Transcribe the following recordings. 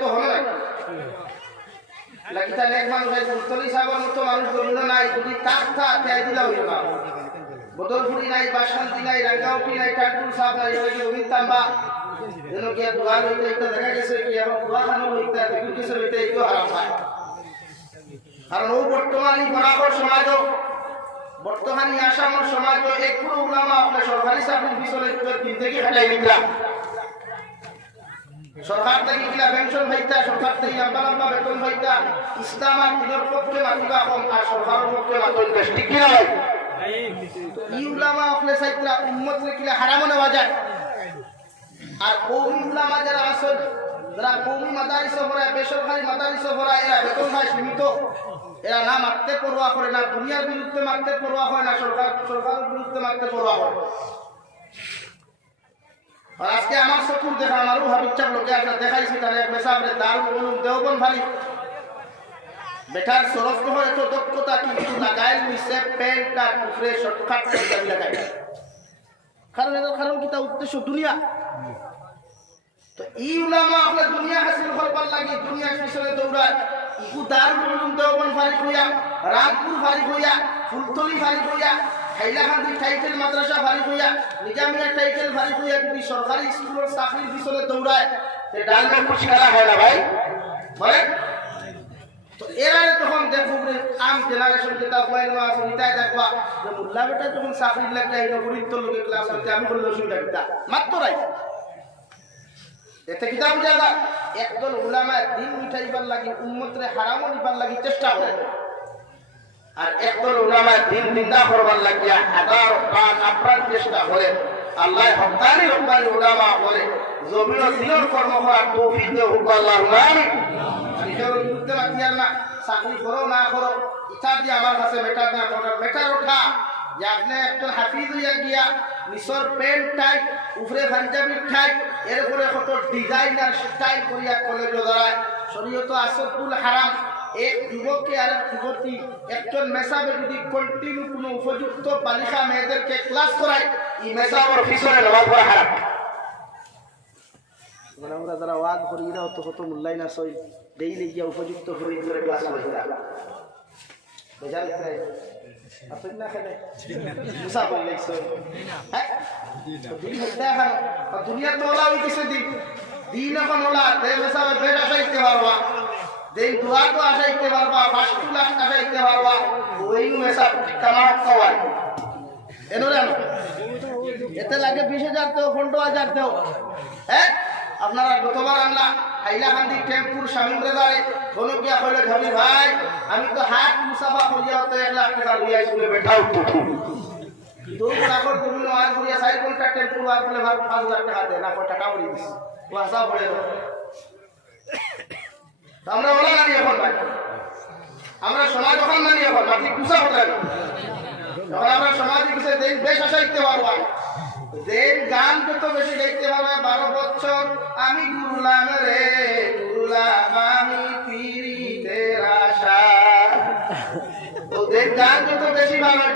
তো হলো না লাকিতা নেক মানুষ আছে উত্তলি সাগর মতো মানুষ গরিব নাই যদি তার থা তাই দিলা হইল না। বদলপুরি নাই, বাসন্তী নাই রাঙ্গাউটি নাই টাটুল সাপ নাই, এগুলো অমিত তাম্বা? যেন কি দোয়া হইতে একটা দেখা গেছে বর্তমানে একটু উলামা আপনার সরকারি চাকরির পিছনে তিন থেকে খাটাই নিলাম সরকার থেকে আর যারা আসল যারা বেসরকারি মাদারিস এরা বেতন হয় সীমিত। এরা না মারতে পড়ুয়া করে না, দুনিয়ার বিরুদ্ধে মারতে পড়ুয়া হয় না, সরকার সরকারের বিরুদ্ধে মারতে পড়ুয়া হয় আর আজকে আমার চকুর দেখা আমারও ভাবিচ্ছা লোকে একটা দেখাইছি, তাহলে মেসাবরে দারুণ উলুম দেওবন ভালি। বেটার সরফ হয় এত দক্ষতা কিন্তু লাগাইল মিশে প্যান্ট আর উপরে শর্টকাট দাবি লাগাই কারণ এর কারণ কি? তা উদ্দেশ্য দুনিয়া। তো এই উলামা আপনার দুনিয়া হাসিল করবার লাগি, দুনিয়ার পিছনে দৌড়ায়। ইকু দারুল উলুম দেওবন ফারিক হইয়া, রামপুর ফারিক হইয়া, ফুলতলি ফারিক হইয়া হাইলাকান্দি টাইটেল মাদ্রাসা ফারিক হইয়া নিজামিয়া টাইটেল ফারিক হইয়া যদি সরকারি স্কুলের চাকরির পিছনে দৌড়ায় তে ডাল মে কুছ খেলা হয় না ভাই? বলে তো এরা তখন দেখব যে আম জেনারেশন যেটা মোবাইল মা আছে নিতাই দেখবা যে মোল্লা বেটা যখন চাকরি লাগে এই গরিব লোকে ক্লাস হচ্ছে আমি বললে অসুবিধা কিতা মাত্র রাই এতে কিতা বুঝা যা একদল উলামা দিন মিঠাইবার লাগি উম্মতরে হারামও নিবার লাগি চেষ্টা করে। আর একদল উলামা দিন নিন্দা করবার লাগিয়া হাজার কান আপ্রাণ চেষ্টা করে। আল্লাহ হকানি রব্বানি উলামা বলে, জমিন দিনের কর্ম করার তৌফিক দে হুক আল্লাহ না করো করো দিয়ে আমার কাছে না করো গিয়া উপরে পাঞ্জাবি টাইট এরপরে কত ডিজাইন স্টাইল করিয়া কলেজ দাঁড়ায়। শরীয়ত আসতুল হারাম এক যুবককে আর এক যুবতী একজন মেসাবে যদি কন্টিনিউ কোনো উপযুক্ত বালিকা মেয়েদেরকে ক্লাস করায় এই মেসাবর পিছনে নামাজ পড়া হারাম। মানে আমরা যারা ওয়াদ করি এরাও তো কত মূল্যায় না সই ডেইলি গিয়া উপযুক্ত করে করে ক্লাস করি বোঝাল আসল না খেলে। মুসা বল লাগছে হ্যাঁ? দিন দুনিয়া তো ওলা হইতেছে দিন। দিন এখন ওলা। তে মেসাবে বেড আসাইতে পারবা। দুয়া তো আসাইতে পারবা ফার্স্ট ক্লাস আসাইতে পারবা ওই মেসা কামাত কওয়াই এনো জানো এতে লাগে বিশ হাজার দেও, পনেরো হাজার দেও। হ্যাঁ আপনারা গতবার আনলা হাইলাকান্দি টেম্পুর স্বামী রেদারে কোনো গিয়া কইলে ধরি ভাই, আমি তো হাত মুসাফা করিয়া তো এক লাখ টাকা লইয়া স্কুলে বেঠাও। দৌড় রাখর তুমি আর করিয়া চারি ঘণ্টা টেম্পু আর বলে ভাই পাঁচ হাজার টাকা দে না টাকা পড়ে দিস ও আসা পড়ে তো আমরা ওলা নানি এখন ভাই। আমরা সমাজ ওখান নানি এখন, মাটি কুসা হতে যখন আমরা সমাজে কিছু দেন বেশ আশা দিতে পারব দেন গান যত বেশি গাইতে পারবে, বারো বছর আমি গুরুলাম রে গুরুলাম আমি পিরিতে আশা। ও দেন গান যত বেশি ভালো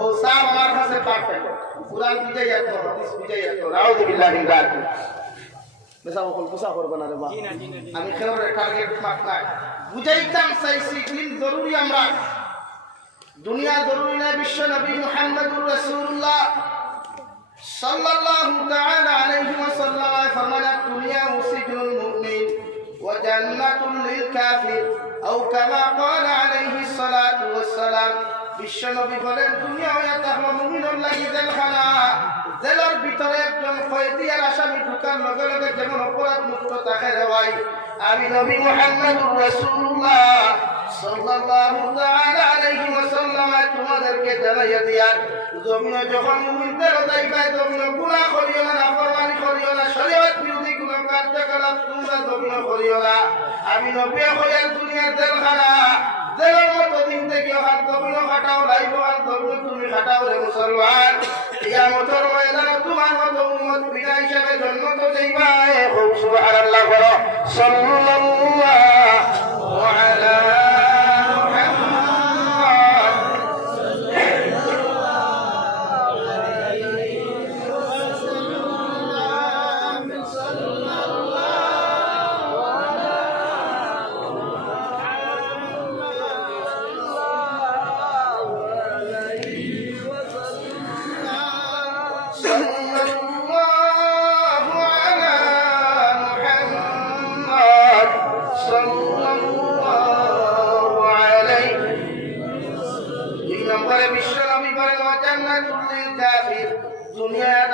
ও সব আমার কাছে পারফেক্ট কুরআন বুঝাই যেত হাদিস বুঝাই যেত রাউযু বিল্লাহি গান বেসা বকল কুসা করবে না রে বা আমি খেলোরে টার্গেট মার্ক নাই। বুঝাইতাম চাইছি দিন জরুরি আমরা। দুনিয়া জরুরি না বিশ্ব নবী মুহাম্মদুর রাসূলুল্লাহ। সাল্লাল্লাহু তাআলা আলাইহি ওয়াসাল্লাম ফরমানা দুনিয়া মুসিজুল মুমিন ওয়া জান্নাতুল লিল কাফির। আও কামা ক্বালা আলাইহি সালাতু ওয়াসসালাম বিশ্ব নবী বলেন দুনিয়া হইয়া লাগি জেলখানা। জেলের ভিতরে একজন কয়েদিয়ার আসামি ঢুকার লগে লগে যেমন অপরাধ মুক্ত তাকে রেওয়াই আমি নবী মুহাম্মদুর রাসূলুল্লাহ সাল্লাল্লাহু তাআলা আলাইহি ওয়াসাল্লাম তোমাদেরকে জানাইয়া দিয়ার জমিনে যখন মুমিনদের দাইবাই জমিনে গুনাহ করিও না, নাফরমানি করিও না, শরীয়ত বিরোধী কোনো কার্যকলাপ তোমরা জমিনে করিও না। আমি নবী হইয়ার দুনিয়ার জেলখানা। জেলের মতো দিন থেকে হাত জমিনে খাটাও লাইব হাত জমিনে তুমি মুসলমান কিয়ামতের ময়দানে তোমার মতো উম্মত বিনা হিসাবে জন্ম তো যাইবা সুবহানাল্লাহ করো সাল্লাল্লাহু জান্নাতুল